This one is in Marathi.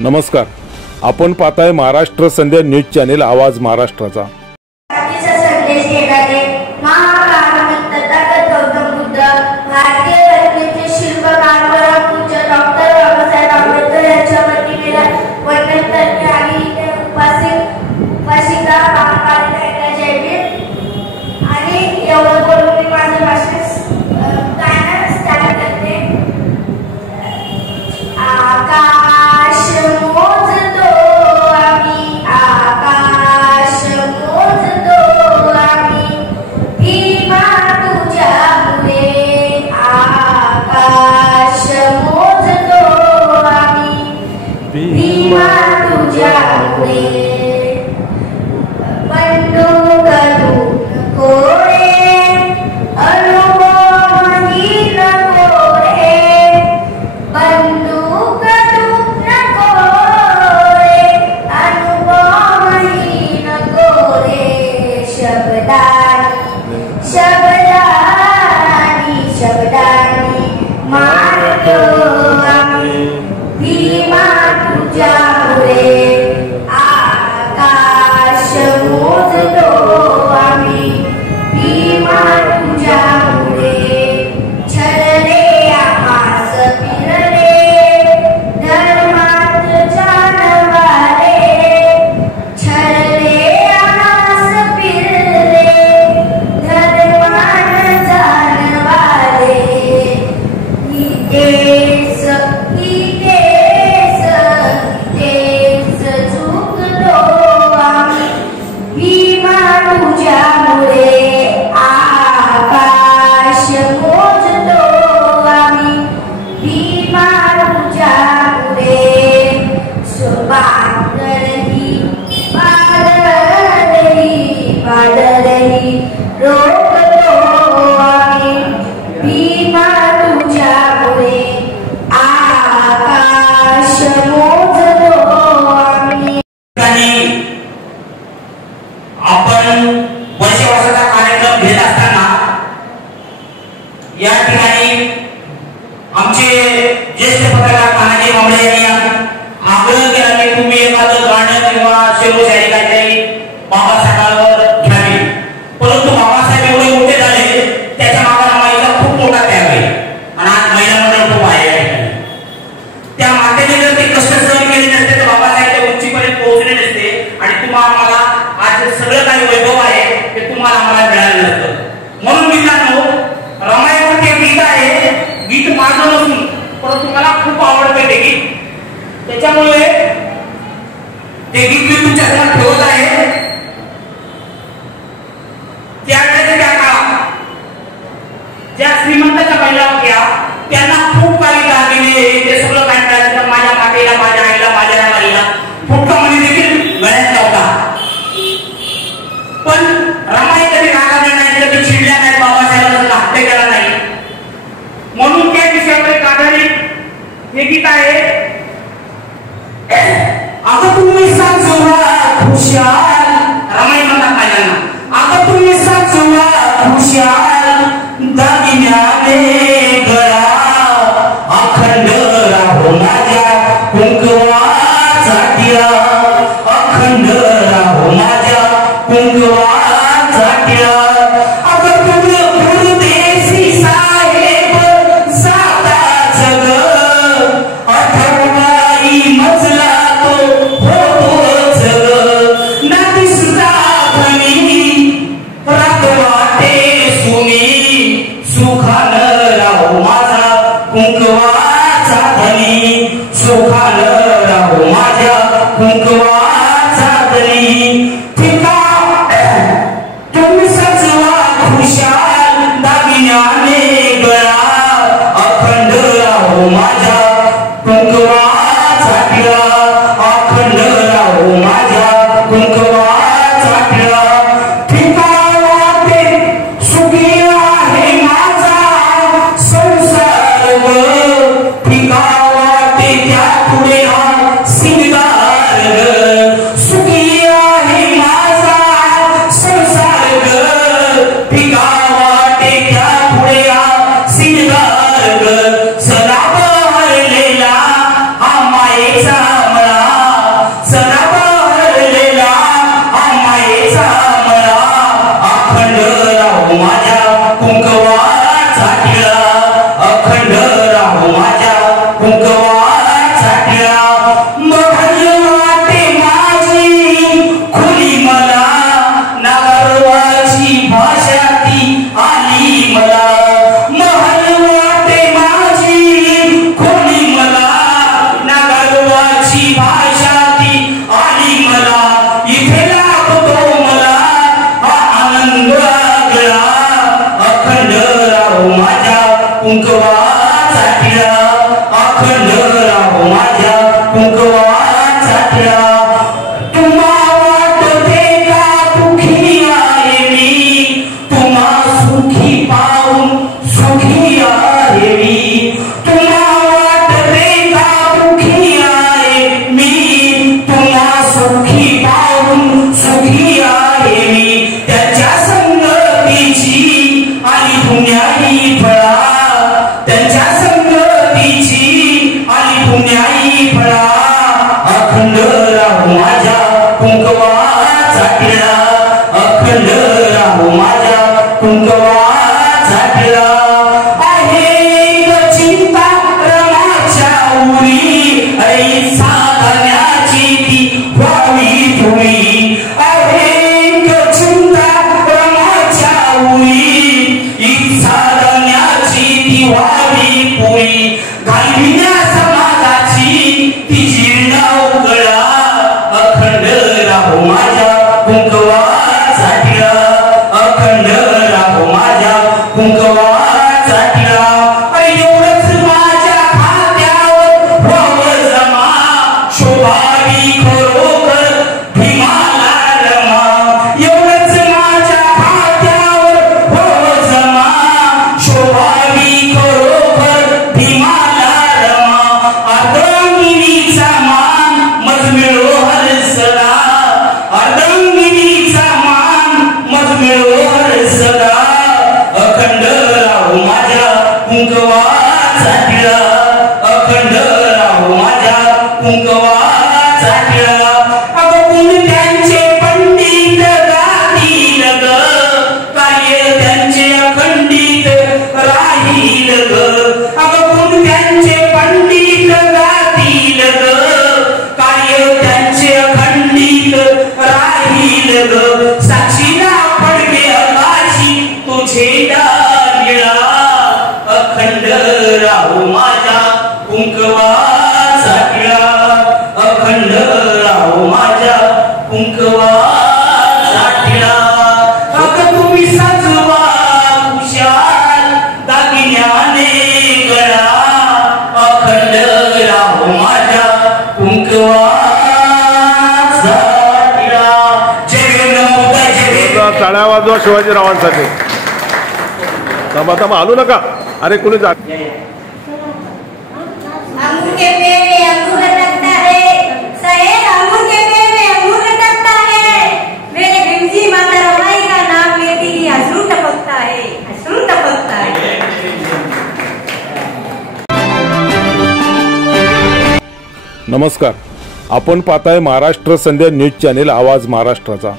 नमस्कार, आपण पाहताय महाराष्ट्र संध्या न्यूज चॅनेल आवाज महाराष्ट्राचा। सदा साधण्याची ती व्हावी पुरी अभेद चिंता रमाच्या उरी साधण्याची ती व्हावी पुरी घालविण्या समाजाची ती जीर्ण उकळा अखंड राहो माझ्या कुंकवाचा टिळा अखंड राहो माझ्या कुंकवाचा टिळा एवढंच माझ्या खात्यावर व्हावं जमा शोभावी खरोखर भीमाला रमा एवढंच माझ्या खात्यावर व्हावं जमा शोभावी खरोखर भीमाला रमा अर्धांगिनीचा मान मज मिळो हरसला अर्धांगिनीचा मान मज मिळो हरसला अखंड राहो माझ्या कुंकवाचा टिळा अखंड राहो माझ्या कुंकवाचा टिळा अगं त्यांचे पंडित गातील ग कार्य त्यांचे अखंडित राहील ग अगं त्यांचे पंडित गातील ग कार्य त्यांचे अखंडित राहील ग साक्षीला पडके आकाशी तुझे निळा अखंड राहो माझ्या कुंकवाचा टिळा अखंड राहो माझ्या कुंकवाचा टिळा अगं तुम्ही सजवा खुशाल दागिन्याने गळा अखंड राहो माझ्या कुंकवाचा टिळा जय नमोदा जय टाळ्या वाजवा शिवाजीरावांसाठी. थांबा थांबा हलू नका. अरे कोणी जा अंगूर के पेड़ में अंगूर लटकता है सहेद अंगूर के पेड़ में अंगूर लटकता है मेरे भीमजी माता रमाई का नाम लेते ही अश्रु टपकता है अश्रु टपकता है. नमस्कार. आपण पाहताय महाराष्ट्र संध्या न्यूज चॅनेल आवाज महाराष्ट्राचा.